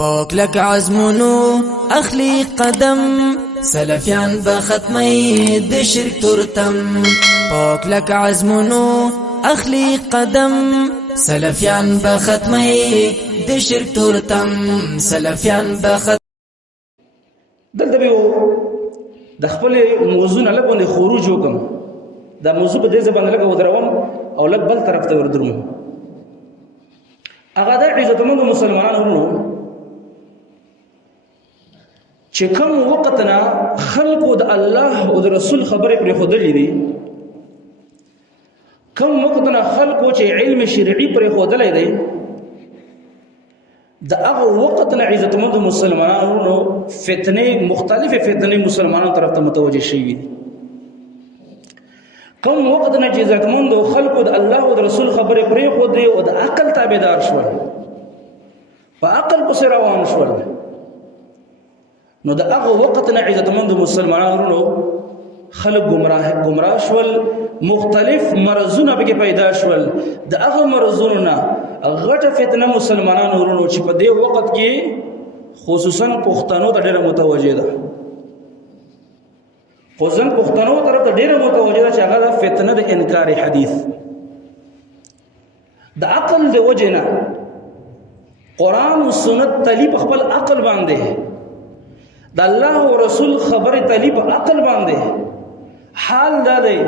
پاک لک عزمونو اخلی قدم سلفیان بختمی د شرک تورتم پاک لک عزمونو اخلی قدم سلفیان بختمی د شرک تورتم سلفیان بخت دلته به د خپل موضوع نه لګونه خروج وکم دا موضوع په دې ځبان لګو ودروم او لګ بل طرف ته وردرم هغه د عزتمند مسلمانانو چې کوم وختنا خلقو د الله او د رسول خبره پر خودلې دي کوم وختنا خلقو چې علم شرعي پر خودلې دي د هغه وختنا عزتمند مسلمانانو فتنه مختلفه فتنه مسلمانانو طرف ته متوجه شي کوم وختنا چې عزتمند خلقو د الله او د رسول خبره پر خودلې او د عقل تابعدار شول په عقل پس روان شول نو د هغه وخت نه عزتمند مسلمانانو خلق گمراه شول مختلف مرزونه به پیدا شول د هغه مرزونو نه غټه فتنه مسلمانانو چې په دې وخت کې خصوصا پښتنو ته ډېر متوجه ده خصوصا پښتنو طرف ته ډېر متوجه ده چې هغه فتنه د انکار حدیث د عقل د وجنه قران او سنت تلی په خپل عقل باندې د الله او رسول خبره تلی په عقل باندې حال دا دی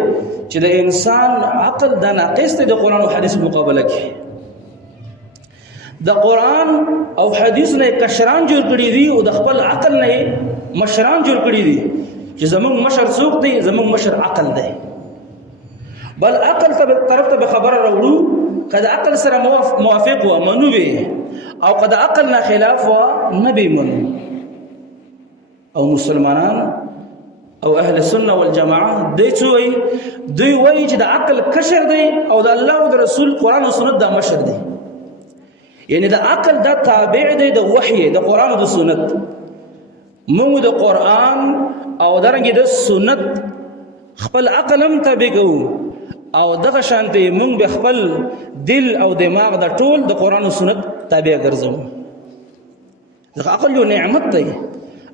چې د انسان عقل د ناقص دی د قران او حدیث مقابله کې د قران او حدیث نه کشران جوړ کړی دي او د خپل عقل نه مشران جوړ کړی دي چې زموږ مشر څوک دی زموږ مشر عقل دی بل عقل ته طرف ته خبره راوړو کله عقل سره موافق و منو به او کله عقل نه خلاف و نه به منو او مسلمانان او اهل السنه والجماعه دوی وایي چې د عقل کشر دی او د الله او د رسول قران او سنت د مشر دی یعنی د عقل د تابع دی د وحی د قران او د سنت موږ د قران او درنګ د سنت خپل عقل هم تابع کوو او دغه شانته موږ به خپل دل او دماغ د ټول د قران او سنت تابع ګرځو د عقل یو نعمت دی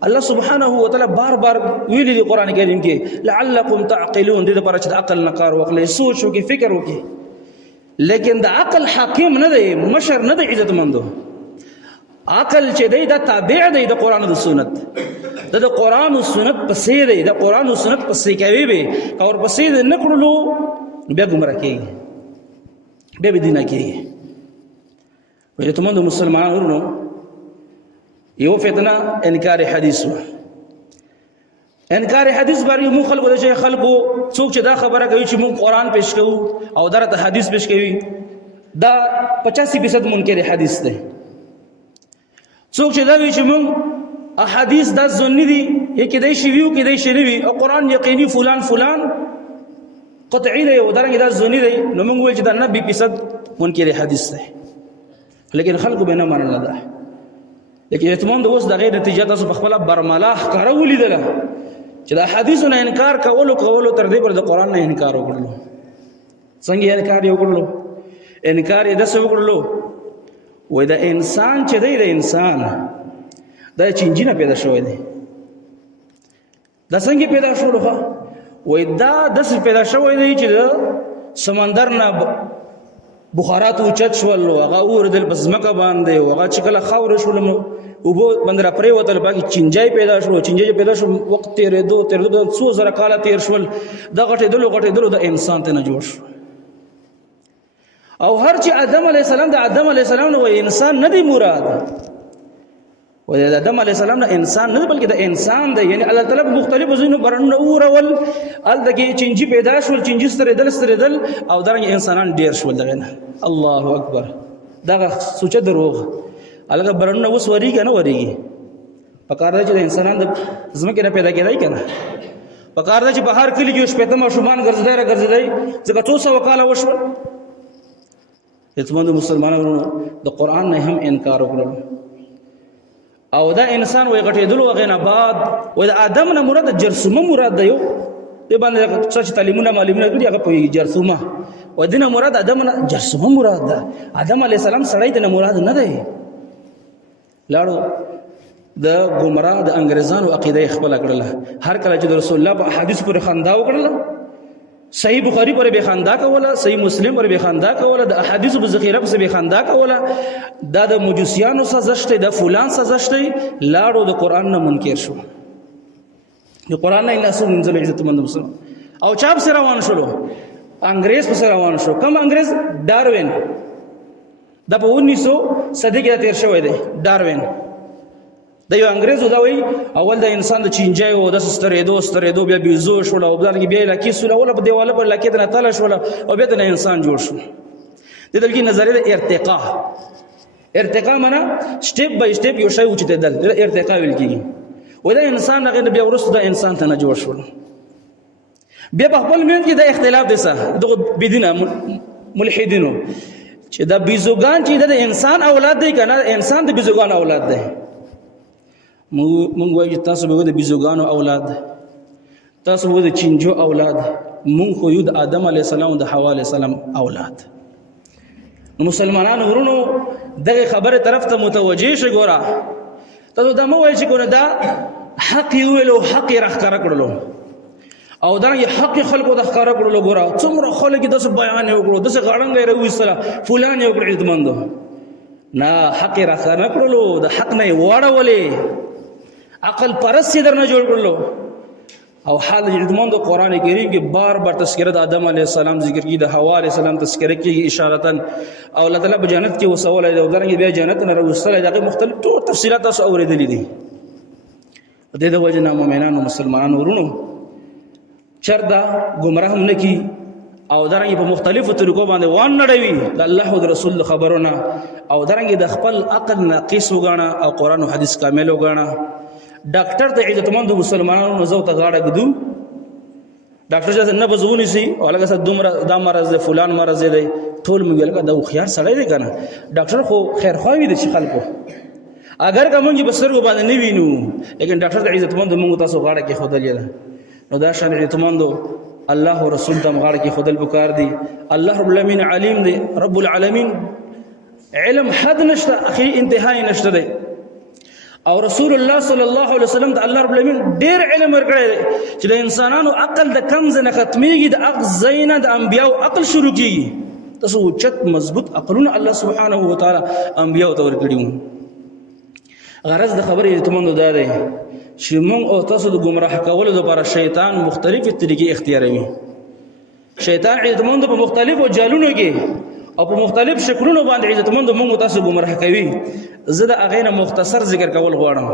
الله سبحانه وتعالى بار بار ویلي دی قران کریم کې لعلکم تعقلون دې لپاره چې عقل نقار وکړي سوچ وکړي فکر وکړي لیکن د عقل حاکم نه دی مشر نه دی عزت مندو عقل چې دی د تابع دی د قران او سنت د قران او سنت پسې دی د قران او سنت پسې کوي به او پسې نه کړلو بیا ګمرا کیږي بیا بدینه کیږي وایي ته موږ مسلمانانو یو فتنه انکار حدیث انکار حدیث باندې مو خلکو د خلکو څوک چې دا خبره کوي چې مو قران پیش کوو او درته حدیث پیش کوي دا 85% منکر حدیث ده څوک چې دا وی چې مو احادیث دا ځنی دي کې دای شی ویو کې دای شی وی او قران یقیني فلان قطعی دی او درنګ دا ځنی دی نو موږ ویل چې دا 90% منکر حدیث ده لیکن خلکو به نه منل ده لیکن اعتماد اوس د غیر نتیجه تاسو په خپل برملاح کارولې ده چې دا حدیثونه انکار کولو تر دې پر د قران نه انکار وکړلو څنګه انکار وکړلو انکار یې د څه وکړلو وای دا انسان چې دی د انسان دا چینجینه پیدا شوی دی دا څنګه پیدا شول خو وای دا د څه پیدا شوی دی چې سمندر نه بخارات او چت شول هغه اوردل بس مکه باندې هغه چې کله خاور شول او بو بندر پرې وتل باقي چنجای پیدا شو وخت تیرېدو 200 کال تیر شول د غټېدلو د انسان ته نه جوړ شو او هر چې آدم علی السلام د آدم علی السلام نو انسان نه دی مراد و د آدم علی السلام نه انسان نه بلکې د انسان دی یعنی الله تعالی مختلف زینو برن اورول ال دغه چنجي پیدا شول چنجي ستره دل او درنګ انسانان ډیر شول دغه الله اکبر دا سوچ دروغ الګ برن اوس وریږي نه وریږي پکار دی چې انسانان د زمکه نه پیدا کېدای کنه پکار دی چې بهر کلی کې شپته مشومان ګرځیدای ځکه 200 کال وشول اعتماد مسلمانانو د قران نه هم انکار وکړل او دا انسان وای غټېدل او غنه بعد و د ادم نه مراد جرثومه مراد دی په باندې څه تعلیمونه معلومونه کړی هغه په جرثومه و دینه مراد ادم نه جرثومه مراد ده ادم علی السلام سړی ته مراد نه دی لاړو د ګمراه د انګريزانو عقیده خپل کړله. هر کله چې رسول الله په حدیث پر خندا وکړله، صحیح بخاری پر به خندا کوله، صحیح مسلم پر به خندا کوله، د احادیث په ذخیره پر به خندا کوله، دا د مجوسیانو سازش دی، د فلان سازش دی. لاړو د قران نه منکر شو، د قران نه ناسو منځل عزت مند مسلمان او چاپ سره روان شلو، انګريز په سره روان شو. کوم انګريز؟ ډاروین. د په 1900 صدې کې تیر شوی دی ډاروین. د یو انګريز دا وی اول د انسان د چینجای او د سترېدو بیا بیزو شول او بیا لکه سول اول په دیواله پر لکه نه تل شول او بیا د انسان جوړ شو. د دلګي نظریه د ارتقا معنا سټیپ بای سټیپ یو شی اوچته دل ارتقا ویل کیږي. و دا انسان هغه بیا ورسره د انسان ته نه جوړ شول. بیا په خپل منځ کې د اختلاف دي سه دغه بدینه ملحدینو چې د بیزوګان چې د انسان اولاد دی کنه انسان د بیزوګان اولاد دی. مونږ وایي تاسو به د بیزوګانو اولاد، تاسو به د چینجو اولاد، مونږ خو یو د آدم علی السلام او د حوا علی السلام اولاد. نو مسلمانانو ورونو دغه خبره طرف ته متوجه شي. ګوره تاسو دا مو وایي چې ګوره دا حق ویلو، حق راخاره کړلو او دا یې حق خلکو د ښکارا کړلو. ګوره څومره خلک د بیان یو کړو، د غړنګ راوېستله فلان یو کړ عزتمندو، نه حق راخاره کړلو، د حق نه واړولې، عقل پرست درنه جوړ کړلو. او حال عزتمندو قران کریم کې بار بار تذکرہ د آدم علیه السلام ذکر کی، د حوا علیه السلام تذکرہ کی اشارتن، او الله تعالی په جنت کې وسول دی او درنګ بیا جنت نه راوستله. دغه مختلف ټول تفصيلات تاسو اوریدلې دي. د دې وجه نه مؤمنانو مسلمانانو ورونو چردا گمراه هم نکی او درنګ په مختلفو طریقو باندې وان نړوي د الله او رسول خبرونه، او درنګ د خپل عقل ناقص وګاڼه او قران او حديث کامل وګاڼه. ډاکټر ته عزتمند مسلمانانو نزو ته غاړه ګدو، ډاکټر چې نه بزونی سي او لکه صد دومره دا مرز دی فلان مرز دی ټول موږ لکه دا خيار سړی دی کنه. ډاکټر خو خیر خواوي دي چې خلکو اگر کومږي بسرګو باندې نه وینو، لیکن ډاکټر ته عزتمند موږ تاسو غاړه کې خودلې ده. نو دا شان عزتمندو الله او رسول تم غاړه کې خودل بکار دي. الله رب العالمین علیم دی، رب العالمین علم حد نشته، اخی انتهای نشته دی. او رسول الله صلی الله علیه وسلم د الله رب العالمین ډیر علم ورکړی دی چې د انسانانو عقل د کم نه ختميږي، د عقل زینه د انبیاو عقل شروع کیږي. تاسو چت مضبوط عقلونه الله سبحانه و تعالی انبیاو ته ورکړي. غرض د خبرې اتمنو دا دی چې موږ او تاسو د گمراه کولو لپاره شیطان مختلفې طریقې اختیاروي. شیطان عزتمند په مختلفو جالونو کې او په مختلف شکلونو باندې عزتمند موږ تاسو گمراه کوي. زه د اغه نه مختصر ذکر کول غواړم.